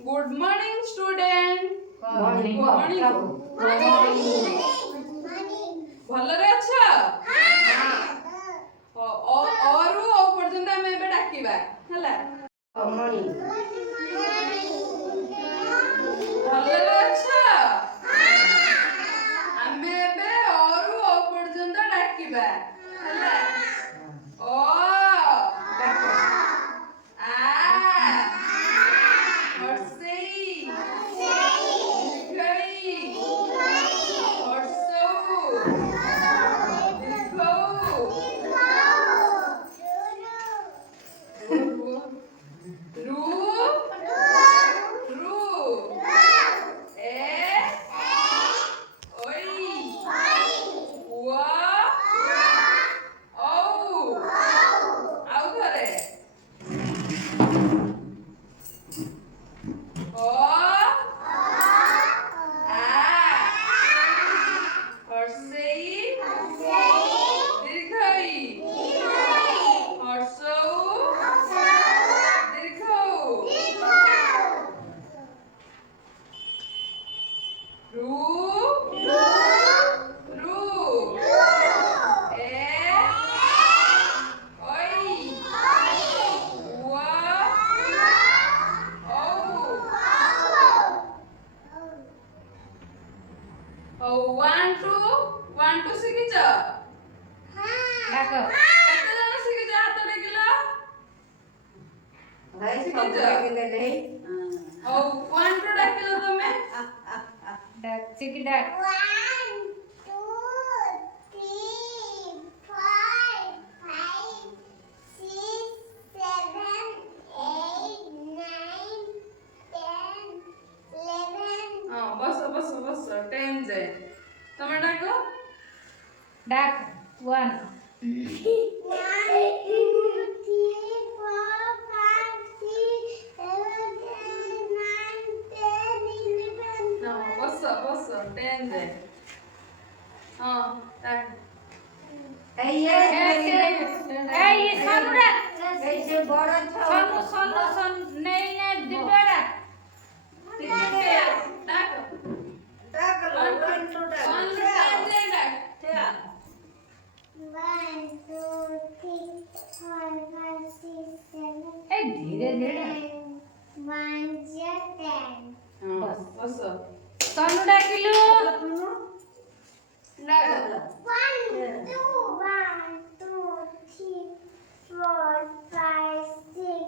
Good morning, student. Morning. ଭଲରେ ଅଛ? ଅରୁ ଅ ପର୍ଯ୍ୟନ୍ତ ଆମେ ଏବେ ଡାକିବା ହେଲା। ଭଲରେ ଅଛ? ଆମେ ଏବେ ଅରୁ ଅ ପର୍ଯ୍ୟନ୍ତ ଡାକିବା ହେଲା। ଅ one two ଶିଖିଛ? ଡାକ। କେତେ ଜଣ ଶିଖିଛ? ହାତ ଟେକିଲ। ହଉ one two ଡାକିଲ ତମେ। ଡାକ ଶିଖି ଡାକ। 1 2 3 4 5 6 7 8 9 10 11 ହଁ ବସ 10 ଯାଏ। ତମେ ଡାକ। ଡାକ 1 1 2 3 4 5 6 7 8 9 10 11 ହଁ ବସ 10 ଯାଏ। ହଁ ଡାକ। धीरे धीरे बस सोनू डाकिलु 1 2 3 4 5 6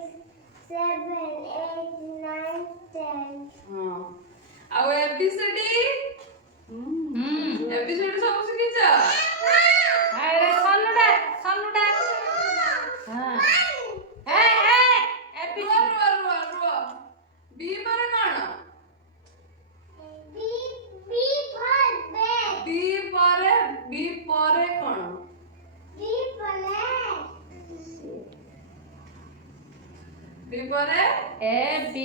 7 8 9 10 ହଁ ଆଉ ABCD ସବୁ ଶିଖିଛ? अरे सोनू डाक हां ରୁହ B ପରେ କଣ? B for bed B ପରେ କଣ? B ପରେ A B